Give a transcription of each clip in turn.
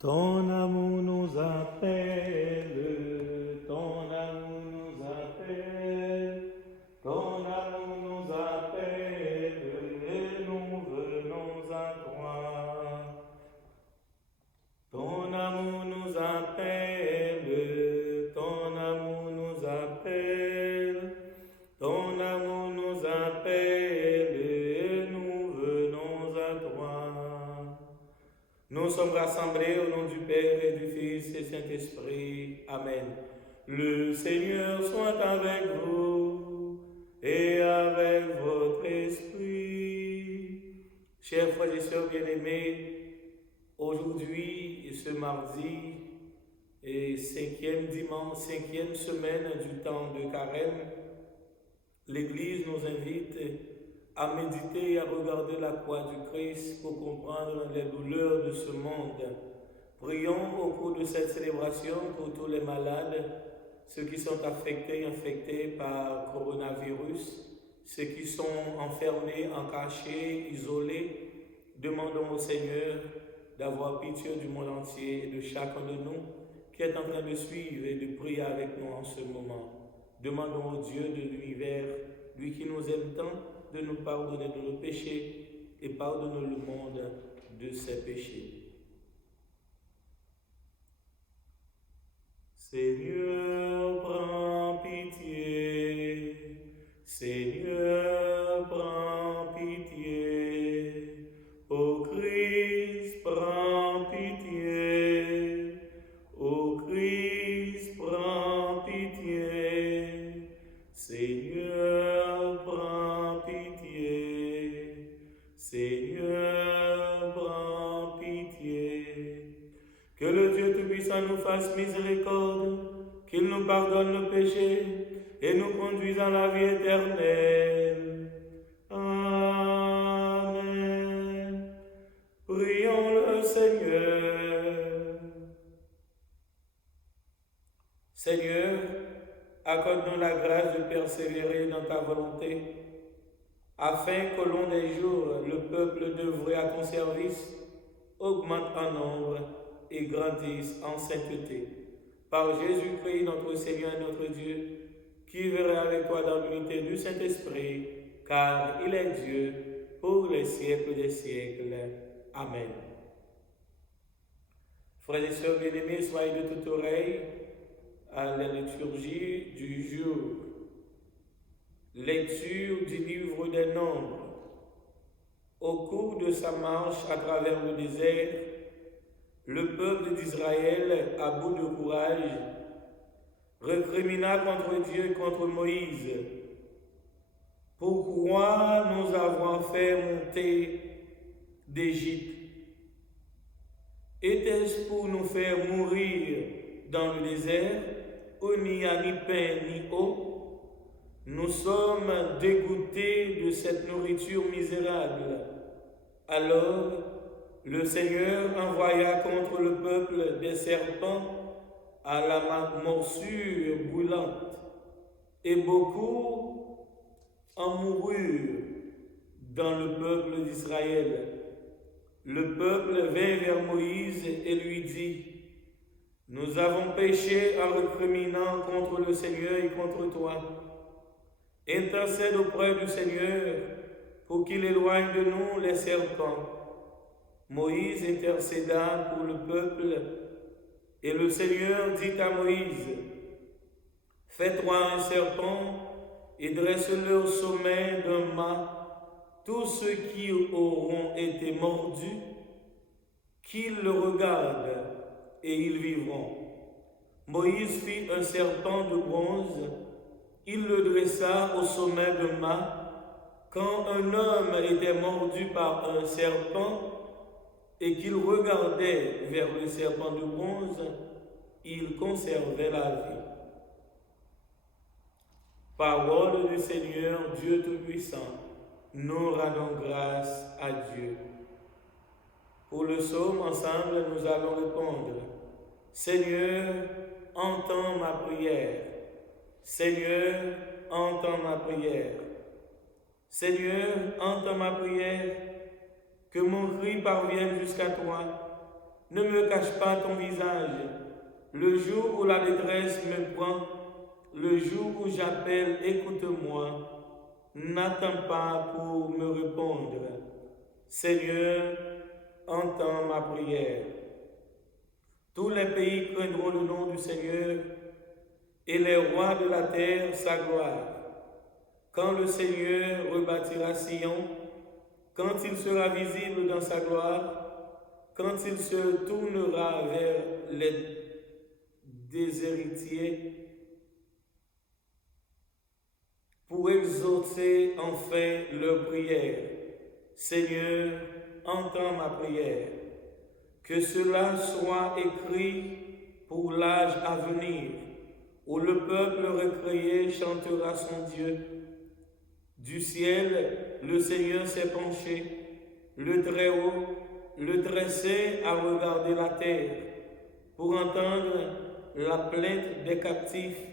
Ton amour nous appelle, ton amour nous appelle, ton amour nous appelle, et nous venons à toi. Ton amour nous appelle, ton amour nous appelle, ton amour nous appelle, et nous venons à toi. Nous sommes rassemblés au nom du Père et du Fils et Saint-Esprit. Amen. Le Seigneur soit avec vous et avec votre esprit. Chers frères et sœurs bien-aimés, aujourd'hui et ce mardi, et cinquième semaine du temps de Carême, l'Église nous invite à méditer et à regarder la croix du Christ pour comprendre les douleurs de ce monde. Prions au cours de cette célébration pour tous les malades, ceux qui sont infectés par coronavirus, ceux qui sont enfermés, en cachés, isolés. Demandons au Seigneur d'avoir pitié du monde entier et de chacun de nous qui est en train de suivre et de prier avec nous en ce moment. Demandons au Dieu de l'univers, lui qui nous aime tant, de nous pardonner de nos péchés et pardonner le monde de ses péchés. Seigneur, prends pitié. Seigneur, prends pitié. Ô Christ, prends pitié. Ô Christ, prends pitié. Seigneur, prends pitié. Seigneur, prends pitié. Que le Dieu Tout-Puissant nous fasse miséricorde, qu'il nous pardonne nos péchés et nous conduise à la vie éternelle. Amen. Prions le Seigneur. Seigneur, accorde-nous la grâce de persévérer dans ta volonté, afin qu'au long des jours, le peuple devré à ton service augmente en nombre et grandisse en sainteté. Par Jésus-Christ, notre Seigneur et notre Dieu, qui verra avec toi dans l'unité du Saint-Esprit, car il est Dieu pour les siècles des siècles. Amen. Frères et sœurs bien-aimés, soyez de toute oreille à la liturgie du jour. Lecture du livre des Nombres. Au cours de sa marche à travers le désert, le peuple d'Israël, à bout de courage, récrimina contre Dieu et contre Moïse. Pourquoi nous avons fait monter d'Égypte? Était-ce pour nous faire mourir dans le désert où il n'y a ni pain ni eau? Nous sommes dégoûtés de cette nourriture misérable. Alors, le Seigneur envoya contre le peuple des serpents à la morsure brûlante, et beaucoup en moururent dans le peuple d'Israël. Le peuple vint vers Moïse et lui dit: Nous avons péché en récriminant contre le Seigneur et contre toi. Intercède auprès du Seigneur pour qu'il éloigne de nous les serpents. Moïse intercéda pour le peuple, et le Seigneur dit à Moïse: Fais-toi un serpent et dresse-le au sommet d'un mât. Tous ceux qui auront été mordus, qu'ils le regardent, et ils vivront. Moïse fit un serpent de bronze, il le dressa au sommet d'un mât. Quand un homme était mordu par un serpent, et qu'il regardait vers le serpent de bronze, il conservait la vie. Parole du Seigneur Dieu Tout-Puissant, nous rendons grâce à Dieu. Pour le psaume, ensemble, nous allons répondre: Seigneur, entends ma prière. Seigneur, entends ma prière. Seigneur, entends ma prière. Que mon cri parvienne jusqu'à toi. Ne me cache pas ton visage. Le jour où la détresse me prend, le jour où j'appelle, écoute-moi. N'attends pas pour me répondre. Seigneur, entends ma prière. Tous les pays craindront le nom du Seigneur et les rois de la terre sa gloire. Quand le Seigneur rebâtira Sion, quand il sera visible dans sa gloire, quand il se tournera vers les déshéritiers, pour exaucer enfin leur prière. Seigneur, entends ma prière. Que cela soit écrit pour l'âge à venir, où le peuple recréé chantera son Dieu. Du ciel, le Seigneur s'est penché, le Très-Haut, le Très-Saint a regardé la terre, pour entendre la plainte des captifs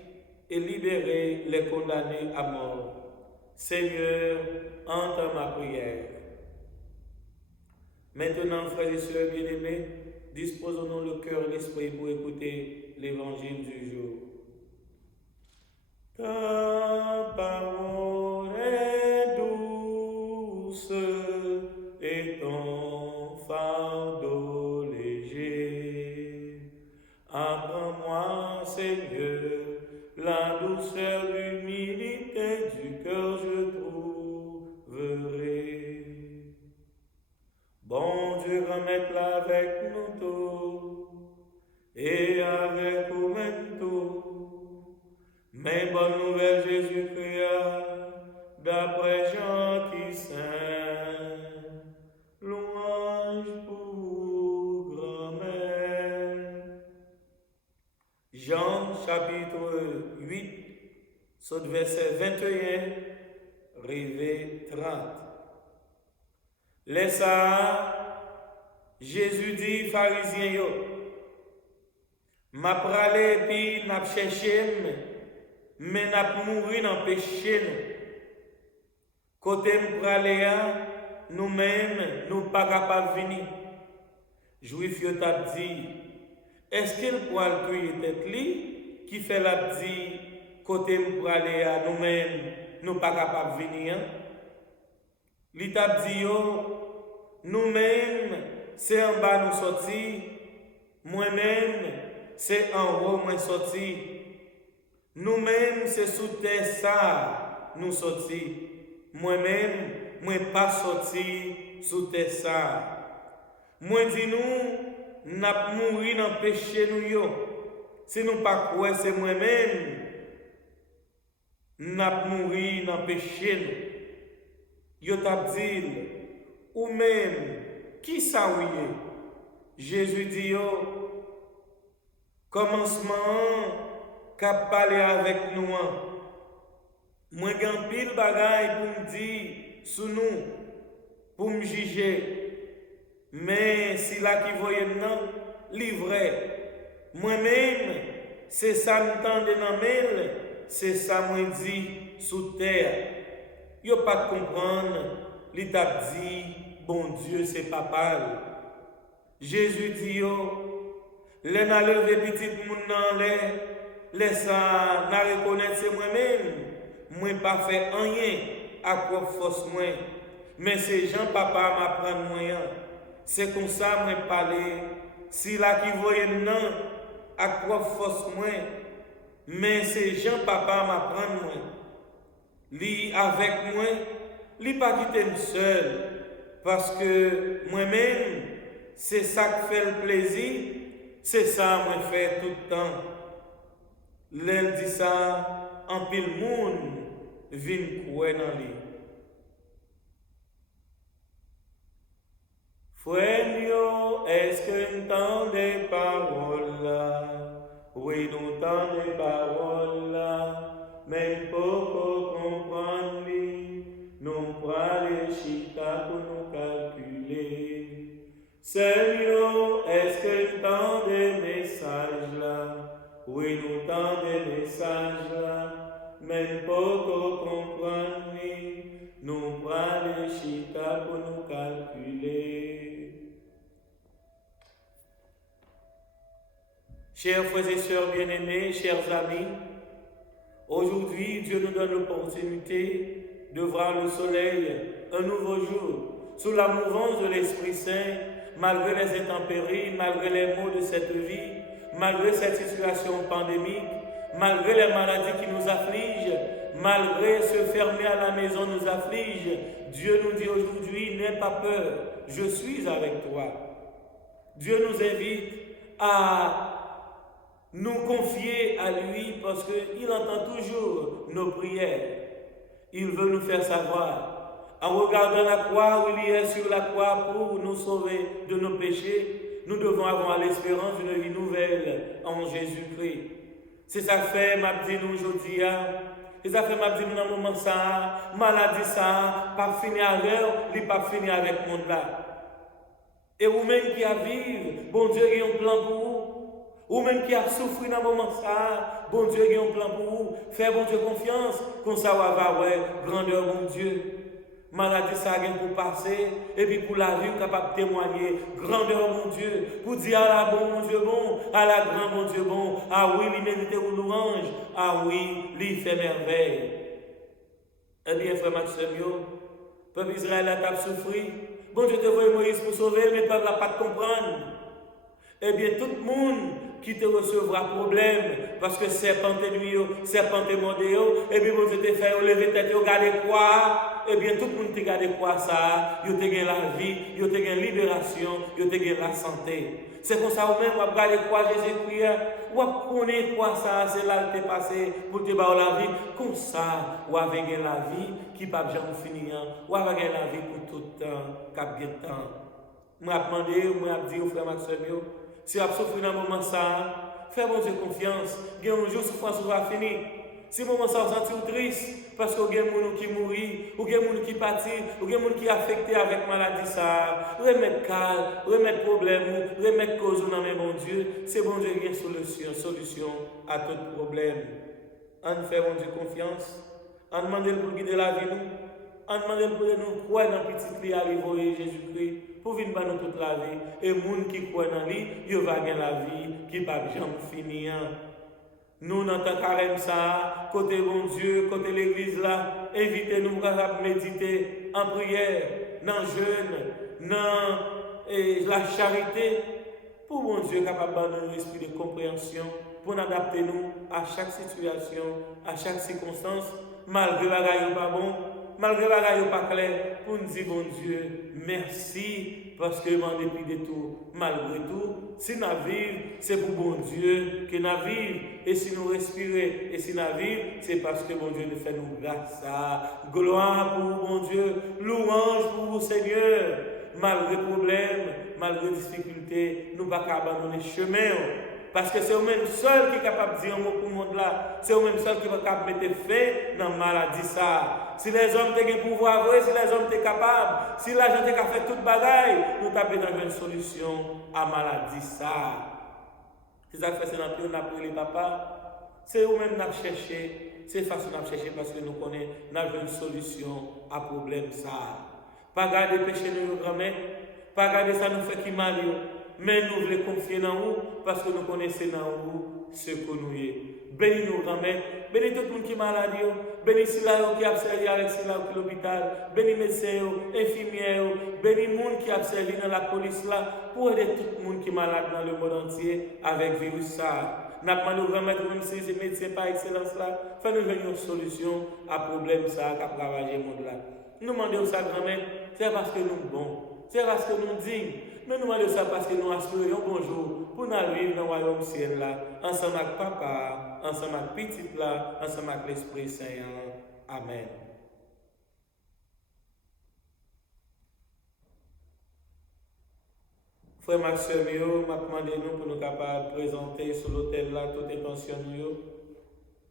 et libérer les condamnés à mort. Seigneur, entends ma prière. Maintenant, frères et sœurs bien-aimés, disposons-nous le cœur et l'esprit pour écouter l'évangile du jour. Ta parole est douce et ton fardeau léger. Apprends-moi, Seigneur, la douceur d'humilité du cœur je trouverai. Bon Dieu, grand maître avec nous tous et avec vous-même tous. Mais bonne nouvelle Jésus-Christ, d'après Jean qui saint, louange pour grand-mère. Jean chapitre 8, saut verset 21, rivé 30. Laissa Jésus dit pharisien yo, m'a pralé puis n'a cherché mais n'a mouru dans péché nous. Côté m'pralé nous-mêmes nous pas capable venir. Juif yo t'a dit, est-ce qu'il pourra cueillir tête li qui fait la dit côté m'pralé nous-mêmes nous pas capable venir. Li t'a dit yo, nous-mêmes, c'est en bas nous sortir, moi-même, c'est en haut moi sortir. Nous-mêmes, c'est sous terre ça nous sortir. Moi-même, moi pas sortir sous terre ça. Moi dis nous, n'a mourir dans péché nous yo. Si nous pas quoi c'est moi-même, n'a mourir dans péché nous. Yo t'a dit, ou même, qui ça ouye? Jésus dit yo, commencement, qu'a parlé avec nous. Moi, gan pile bagay pour me dire sous nous, pour me juger. Mais si la qui voyait non, livré. Moi-même, c'est ça m'tende dans mêle, c'est ça moi dit sous terre. Yo pas de comprendre, li t'a dit, bon Dieu, c'est papa. Jésus dit yo, les n'a levé petit moun nan les ça n'a reconnaître c'est moi-même. Moi pas fait rien à propre force moi. Mais c'est Jean papa m'apprend moi. C'est comme ça moi parler. Si la qui voyait non à propre force moi. Mais c'est Jean papa m'apprend moi. Li avec moi, li pas quitter seul parce que moi-même c'est ça qui fait le plaisir, c'est ça moi fait tout le temps. L'elle dit ça en pile monde vinn croire dans lui. Frère yo, est-ce que nous tend des paroles là? Oui, nous tend des paroles là. Mais pour comprendre, nous prenons chita pour nous calculer. Seigneur, est-ce que nous tend des messages là? Oui, nous tend des messages là. Mais pour comprendre, nous prenons chita pour nous calculer. Chers frères et sœurs bien-aimés, chers amis, aujourd'hui, Dieu nous donne l'opportunité de voir le soleil, un nouveau jour, sous la mouvance de l'Esprit Saint, malgré les intempéries, malgré les maux de cette vie, malgré cette situation pandémique, malgré les maladies qui nous affligent, malgré se fermer à la maison nous afflige. Dieu nous dit aujourd'hui, n'aie pas peur, je suis avec toi. Dieu nous invite à nous confier à lui parce qu'il entend toujours nos prières. Il veut nous faire savoir, en regardant la croix où il est sur la croix pour nous sauver de nos péchés, nous devons avoir l'espérance d'une vie nouvelle en Jésus-Christ. C'est ça fait, m'a dit nous aujourd'hui, c'est ça fait, m'a dit nous dans le moment ça, maladie ça, pas fini avec, il pas fini avec le monde là. Et vous-même qui a vivre, bon Dieu a un plan pour vous. Ou même qui a souffert dans le moment ça, bon Dieu a un plan pour vous. Fais bon Dieu confiance, comme ça va ouais, grandeur bon Dieu. Maladie ça a pour passer, et puis pour la vie, capable de témoigner, grandeur mon Dieu, pour dire à la bon mon Dieu bon, à la grand mon Dieu bon, ah oui, il mérite une louange, ah oui, il fait merveille. Eh bien, frère Maxime, le peuple Israël a souffert. Bon Dieu te voit Moïse pour sauver, mais le peuple n'a pas de comprendre. Eh bien, tout le monde qui te recevra problème, parce que serpent est nuit, serpent est mordé, et puis bon Dieu te fait lever tête, regarder quoi, eh bien, tout le monde te regarde quoi ça, il te gagne la vie, il te gagne libération, il te gagne la santé. C'est comme ça, vous-même, vous regardez quoi Jésus-Christ, vous connaissez quoi ça, c'est là que tu es passé pour te battre la vie, comme ça, vous avez gagné la vie qui ne peut jamais finir, vous avez gagné la vie pour tout le temps, cap bien temps. Moi, je demandé, moi, je dit au frère Maxime, si vous avez souffert dans le moment ça, faites bon Dieu confiance, il y a un jour souffrance va finir. Si le moment ça vous sentez triste, parce qu'il y a des gens qui mourent, ou il y a des gens qui partent, ou il y a des gens qui sont affectés avec la maladie ça, remettre calme, remettre problème, remettre cause dans le bon Dieu, c'est bon Dieu qui a une solution à tout problème. On fait bon Dieu confiance, on demande pour guider la vie nous, on demande pour nous croire dans le petit vie arrivé Jésus-Christ. Pour venir nous toute la vie. Et les gens qui croient dans lui, ils vont gagner la vie qui ne va jamais finir. Nous, dans le carême, ça, côté bon Dieu, côté l'église là, invitez-nous à méditer en prière, dans le jeûne, dans la charité, pour bon Dieu capable de donner un esprit de compréhension, pour nous adapter nous à chaque situation, à chaque circonstance, malgré la gagne pas bon. Malgré la gagne pas clair, pour nous dire bon Dieu, merci, parce que en dépit de tout, malgré tout, si nous vivons, c'est pour bon Dieu que nous vivons. Et si nous respirons, et si nous vivons, c'est parce que bon Dieu nous fait nous grâce. Gloire pour vous, bon Dieu, louange pour vous, Seigneur. Malgré problèmes, malgré difficultés, nous ne pouvons pas abandonner le chemin. Parce que c'est vous-même seul qui est capable de dire un mot pour le monde là. C'est vous-même seul qui est capable de mettre fin dans la maladie ça. Si les hommes ont le pouvoir, si les hommes sont capables, si la gente a fait toute bagaille, nous tapons dans une solution à la maladie ça. C'est ça que c'est dans le pays, les papas. C'est vous-même qui avez cherché. C'est facile de chercher parce que nous connaissons une solution à ce problème ça. Pas garder péché de nos grand-mères, pas garder ça nous fait qui mal. Mais nous voulons confier dans vous parce que nous connaissons dans vous ce que nous sommes. Bénis nos grand-mères, bénis tout le monde qui est malade, bénis ceux qui a servi avec ceux à l'hôpital, bénis les médecins, les infirmières, bénis les gens qui a servi dans la police là, pour aider tout le monde qui est malade dans le monde entier avec le virus ça. Nous demandons aux grand-mères, même si ces médecins par excellence là, fais-nous une solution à ce problème ça qui a ravagé le monde là. Nous demandons ça, grand-mère, c'est parce que nous sommes bons, c'est parce que nous sommes dignes. Mais nous demandons ça parce que nous aspirons bonjour pour nous vivre dans le royaume ciel là, ensemble avec papa, ensemble avec petit là, ensemble avec l'Esprit Saint. Amen. Frère Maxime, m'a demandé nous pour nous capables de présenter sur l'autel là toute intention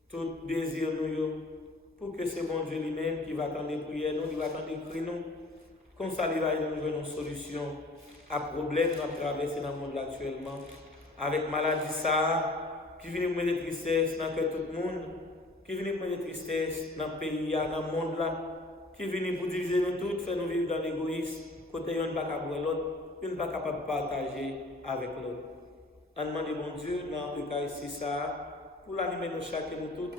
tout désir nous pour que c'est bon Dieu lui-même qui va attendre les prières nous, qui va attendre les cris nous, comme ça il va nous donner une solution à problème qu'on traverse dans le monde actuellement, avec maladie ça, qui vient nous mettre tristesse dans tout le monde, qui vient nous mettre tristesse dans le pays, dans le monde là, qui vient pour diviser nous tous, faire nous vivre dans l'égoïsme, côté on ne pas capable l'autre, on ne pas capable de partager avec l'autre. On demande bon Dieu dans l'Eucharistie ça pour l'animer nous chacun nous tous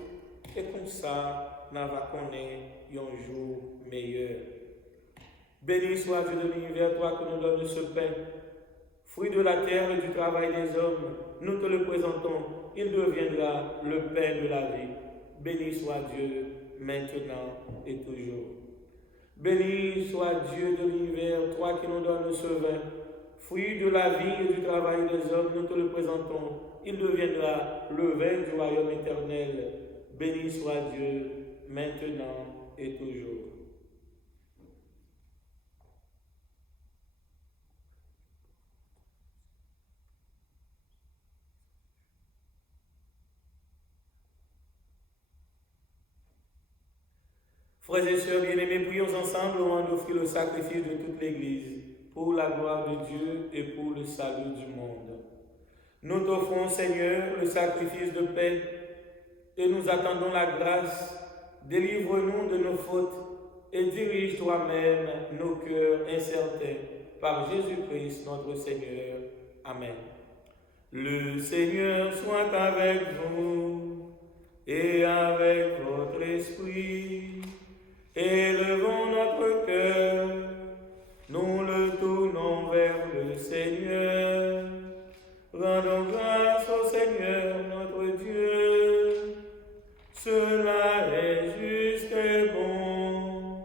et comme ça nous va connaître un jour meilleur. Béni soit Dieu de l'univers, toi que nous donnes ce pain, fruit de la terre et du travail des hommes. Nous te le présentons, il deviendra le pain de la vie. Béni soit Dieu maintenant et toujours. Béni soit Dieu de l'univers, toi qui nous donnes ce vin, fruit de la vie et du travail des hommes, nous te le présentons. Il deviendra le vin du royaume éternel. Béni soit Dieu, maintenant et toujours. Frères et sœurs bien-aimés, prions ensemble au moment d'offrir le sacrifice de toute l'Église, pour la gloire de Dieu et pour le salut du monde. Nous t'offrons, Seigneur, le sacrifice de paix et nous attendons la grâce. Délivre-nous de nos fautes et dirige toi-même nos cœurs incertains par Jésus-Christ notre Seigneur. Amen. Le Seigneur soit avec vous et avec votre esprit. Élevons notre cœur, nous le tournons vers le Seigneur. Rendons grâce au Seigneur notre Dieu. Cela est juste et bon.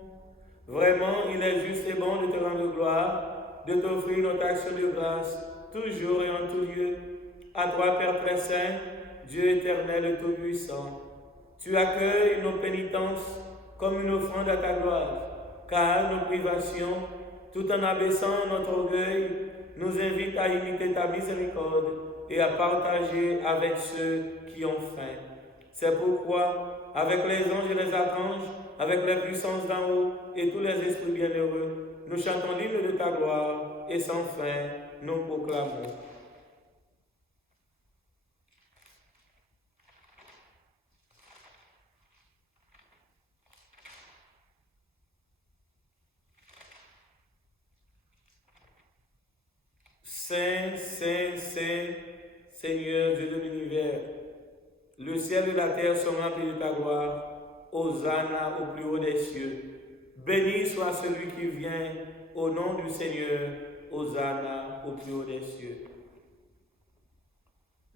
Vraiment, il est juste et bon de te rendre gloire, de t'offrir notre action de grâce, toujours et en tout lieu. À toi, Père très saint, Dieu éternel et tout-puissant, tu accueilles nos pénitences comme une offrande à ta gloire, car nos privations, tout en abaissant notre orgueil, nous invitent à imiter ta miséricorde et à partager avec ceux qui ont faim. C'est pourquoi, avec les anges et les archanges, avec les puissances d'en haut et tous les esprits bienheureux, nous chantons l'hymne de ta gloire et sans fin, nous proclamons. Saint, Saint, Saint, Seigneur Dieu de l'univers, le ciel et la terre sont remplis de ta gloire. Hosanna au plus haut des cieux. Béni soit celui qui vient au nom du Seigneur. Hosanna au plus haut des cieux.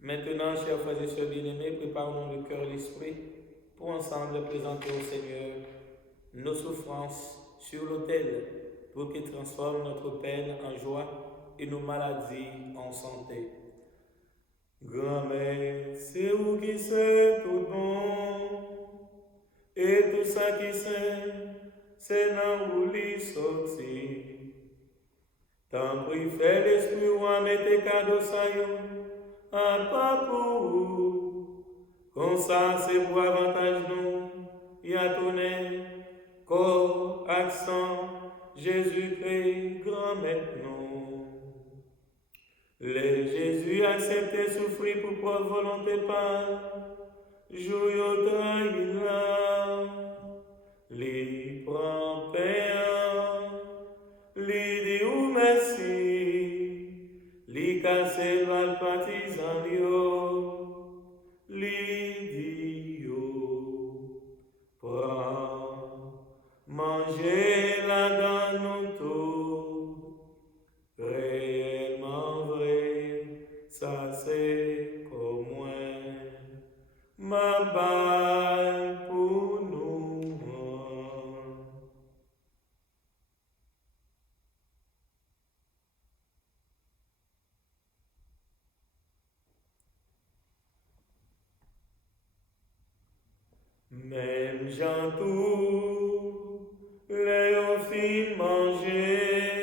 Maintenant, chers frères et sœurs bien-aimés, préparons le cœur et l'esprit pour ensemble présenter au Seigneur nos souffrances sur l'autel pour qu'il transforme notre peine en joie et nos maladies en santé. Grand-mère, c'est vous qui c'est tout bon, et tout ça qui c'est dans vous l'y sorti. Tant pis fait l'esprit ou en mettez cadeau ça un pas pour vous, comme ça c'est pour avantage nous, y a tourné, corps, accent, Jésus-Christ, grand-mère nous. Les Jésus accepté souffrir pour propre volonté par joyeux trahi là, li prend pain, li dit ou merci, li casse le partisan yo, li dit yo, prends, manger la dans nous tout, réellement vrai, ça c'est comme moi, ma balle pour nous. Même Jean tout, les filles manger,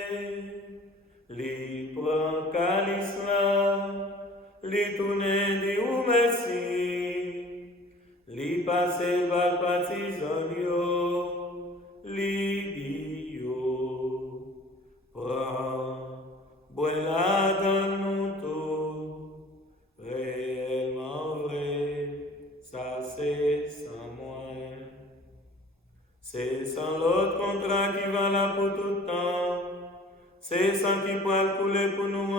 les prend calice là, les tourner dit ou merci, les passer par partisan yo, les dit yo, prend, bois là dans nous tout, réellement vrai, ça c'est sans moi. C'est sans l'autre contrat qui va là pour tout temps. C'est sans qui peut couler pour nous.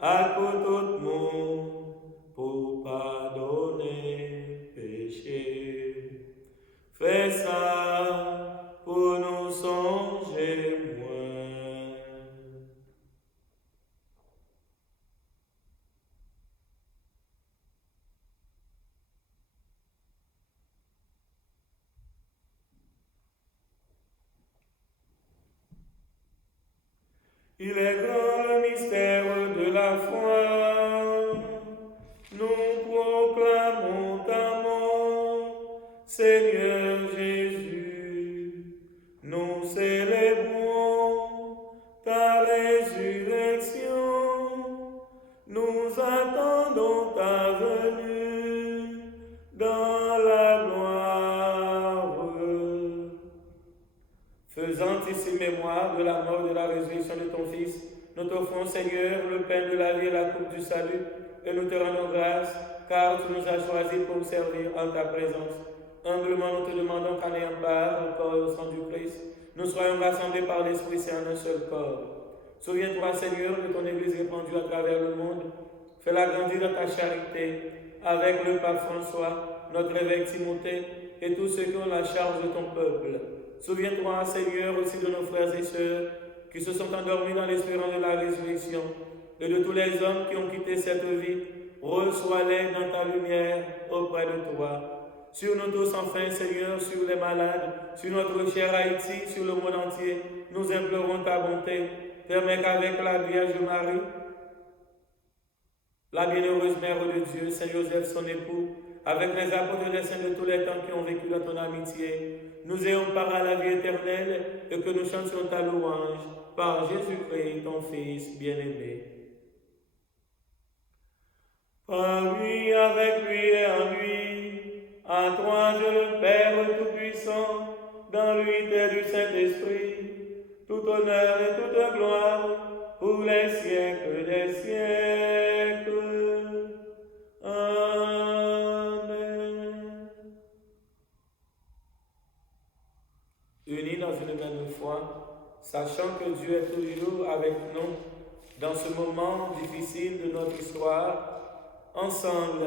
à pour tout le monde, pour pardonner péché. Fais ça pour nous songer moins. Il est grand le mystère de la foi. Nous proclamons ta mort, Seigneur Jésus. Nous célébrons ta résurrection. Nous attendons ta venue dans la gloire. Faisant ici mémoire de la mort et de la résurrection de ton Fils, nous t'offrons, Seigneur, le pain de la vie et la coupe du salut, et nous te rendons grâce, car tu nous as choisis pour servir en ta présence. Humblement, nous te demandons qu'en ayant part au corps et au sang du Christ, nous soyons rassemblés par l'Esprit Saint en un seul corps. Souviens-toi, Seigneur, de ton Église répandue à travers le monde. Fais-la grandir dans ta charité, avec le pape François, notre évêque Timothée, et tous ceux qui ont la charge de ton peuple. Souviens-toi, Seigneur, aussi de nos frères et sœurs qui se sont endormis dans l'espérance de la résurrection, et de tous les hommes qui ont quitté cette vie. Reçois-les dans ta lumière auprès de toi. Sur nous tous, enfin, Seigneur, sur les malades, sur notre cher Haïti, sur le monde entier, nous implorons ta bonté. Permets qu'avec la Vierge Marie, la bienheureuse Mère de Dieu, Saint Joseph, son époux, avec les apôtres des saints de tous les temps qui ont vécu dans ton amitié, nous ayons part à la vie éternelle et que nous chantions ta louange par Jésus-Christ, ton Fils bien-aimé. Par lui, avec lui et en lui, à toi, Dieu le Père Tout-Puissant, dans l'unité du Saint-Esprit, tout honneur et toute gloire pour les siècles des siècles. Amen. Unis dans une même foi, sachant que Dieu est toujours avec nous dans ce moment difficile de notre histoire, ensemble,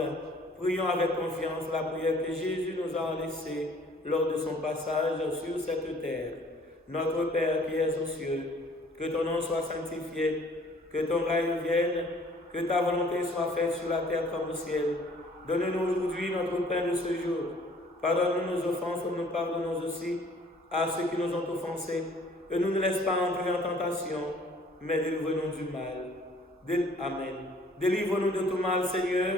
prions avec confiance la prière que Jésus nous a laissée lors de son passage sur cette terre. Notre Père qui es aux cieux, que ton nom soit sanctifié, que ton règne vienne, que ta volonté soit faite sur la terre comme au ciel. Donne-nous aujourd'hui notre pain de ce jour. Pardonne-nous nos offenses, comme nous pardonnons aussi à ceux qui nous ont offensés. Et ne nous laisse pas entrer en tentation, mais délivre-nous du mal. Amen. Délivre-nous de tout mal, Seigneur,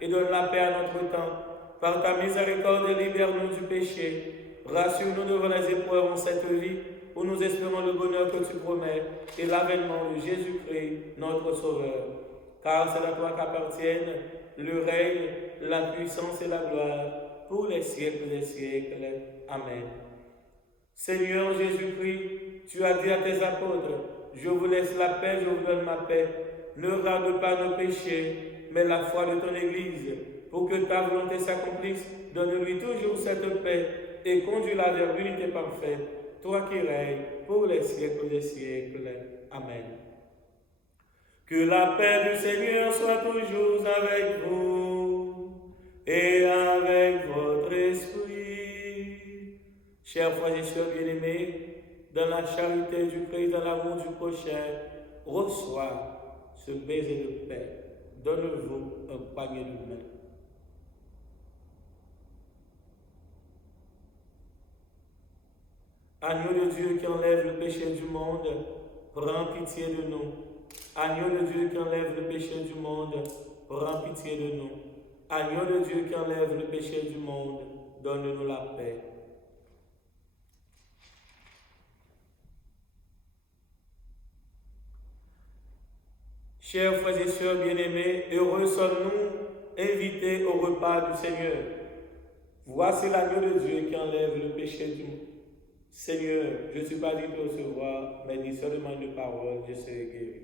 et donne la paix à notre temps. Par ta miséricorde, libère-nous du péché. Rassure-nous devant les épreuves en cette vie, où nous espérons le bonheur que tu promets et l'avènement de Jésus-Christ, notre Sauveur. Car c'est à toi qu'appartiennent le règne, la puissance et la gloire, pour les siècles des siècles. Amen. Seigneur Jésus-Christ, tu as dit à tes apôtres, je vous laisse la paix, je vous donne ma paix. Ne rende pas nos péchés, mais la foi de ton Église. Pour que ta volonté s'accomplisse, donne-lui toujours cette paix et conduis-la vers l'unité parfaite, toi qui règnes pour les siècles des siècles. Amen. Que la paix du Seigneur soit toujours avec vous et avec votre esprit. Chers frères et sœurs bien-aimés, dans la charité du Christ, dans l'amour du prochain, reçois ce baiser de paix. Donne-vous un poignet de main. Agneau de Dieu qui enlève le péché du monde, prends pitié de nous. Agneau de Dieu qui enlève le péché du monde, prends pitié de nous. Agneau de Dieu qui enlève le péché du monde, donne-nous la paix. Chers frères et sœurs bien-aimés, heureux sommes-nous invités au repas du Seigneur. Voici l'agneau de Dieu qui enlève le péché du monde. Seigneur, je ne suis pas digne de recevoir, mais dis seulement une parole, je serai guéri.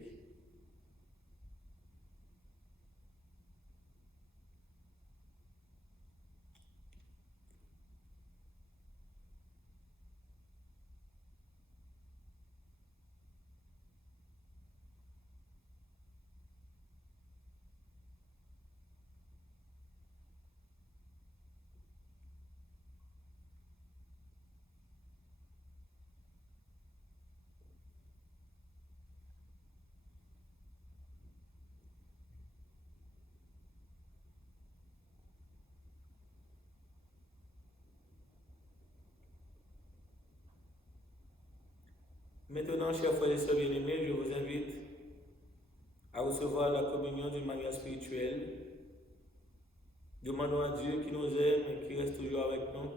Maintenant, chers frères et sœurs bien-aimés, je vous invite à recevoir la communion d'une manière spirituelle. Demandons à Dieu qui nous aime et qui reste toujours avec nous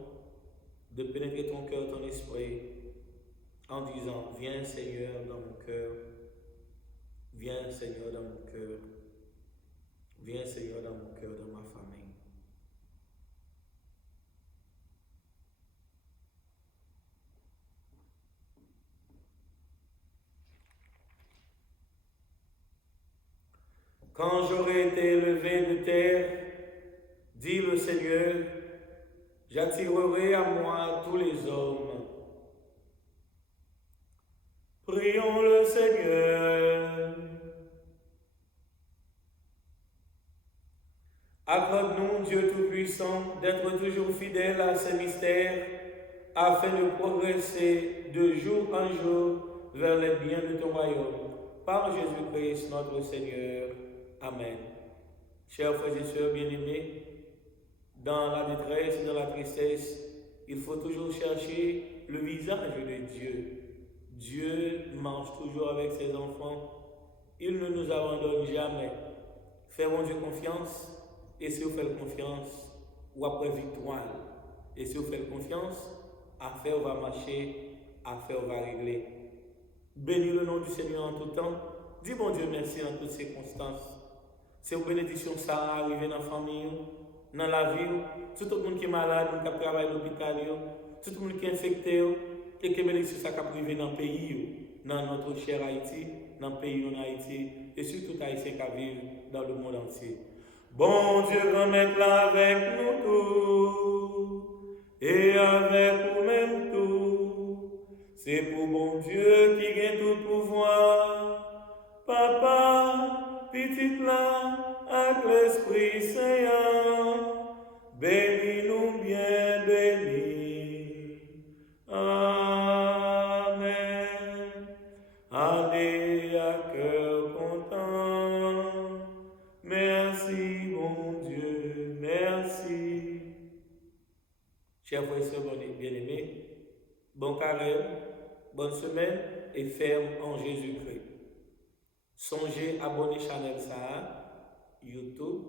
de pénétrer ton cœur, ton esprit, en disant, viens Seigneur dans mon cœur, viens Seigneur dans mon cœur, viens Seigneur dans mon cœur, dans ma famille. Quand j'aurai été élevé de terre, dit le Seigneur, j'attirerai à moi tous les hommes. Prions le Seigneur. Accorde-nous, Dieu Tout-Puissant, d'être toujours fidèles à ces mystères, afin de progresser de jour en jour vers les biens de ton royaume. Par Jésus-Christ, notre Seigneur. Amen. Chers frères et sœurs bien-aimés, dans la détresse et dans la tristesse, il faut toujours chercher le visage de Dieu. Dieu mange toujours avec ses enfants. Il ne nous abandonne jamais. Faisons Dieu confiance, et si vous faites confiance, ou après victoire. Et si vous faites confiance, affaire va marcher, affaire va régler. Bénis le nom du Seigneur en tout temps. Dis bon Dieu merci en toutes circonstances. C'est une bénédiction ça arrive dans la famille, dans la ville, tout le monde qui est malade, qui travaille à l'hôpital, tout le monde qui est infecté, et que bénédiction ça qui privé dans le pays, dans notre cher Haïti, dans le pays en Haïti, et surtout Haïtiens qui vivent dans le monde entier. Bon Dieu, remettre là avec nous tous, et avec nous-mêmes tous. C'est pour bon Dieu qui gagne tout pouvoir, Papa, petit là, avec l'Esprit Saint, bénis-nous bien, bénis. Amen. Allez à cœur content. Merci, mon Dieu, merci. Chers frères et sœurs bien-aimés, bon carême, bonne semaine et ferme en Jésus-Christ. Songez abonner Chanel ça, YouTube.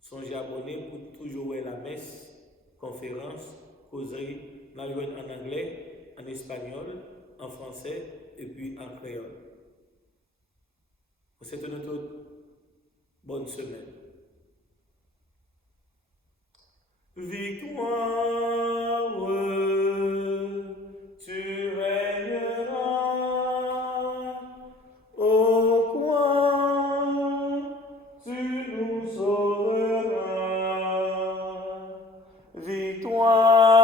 Songez abonner pour toujours voir la messe, conférence, causerie, en anglais, en espagnol, en français et puis en créole. Pour cette notre bonne semaine. Victoire, tu régneras. Au coin, tu nous sauveras. Victoire.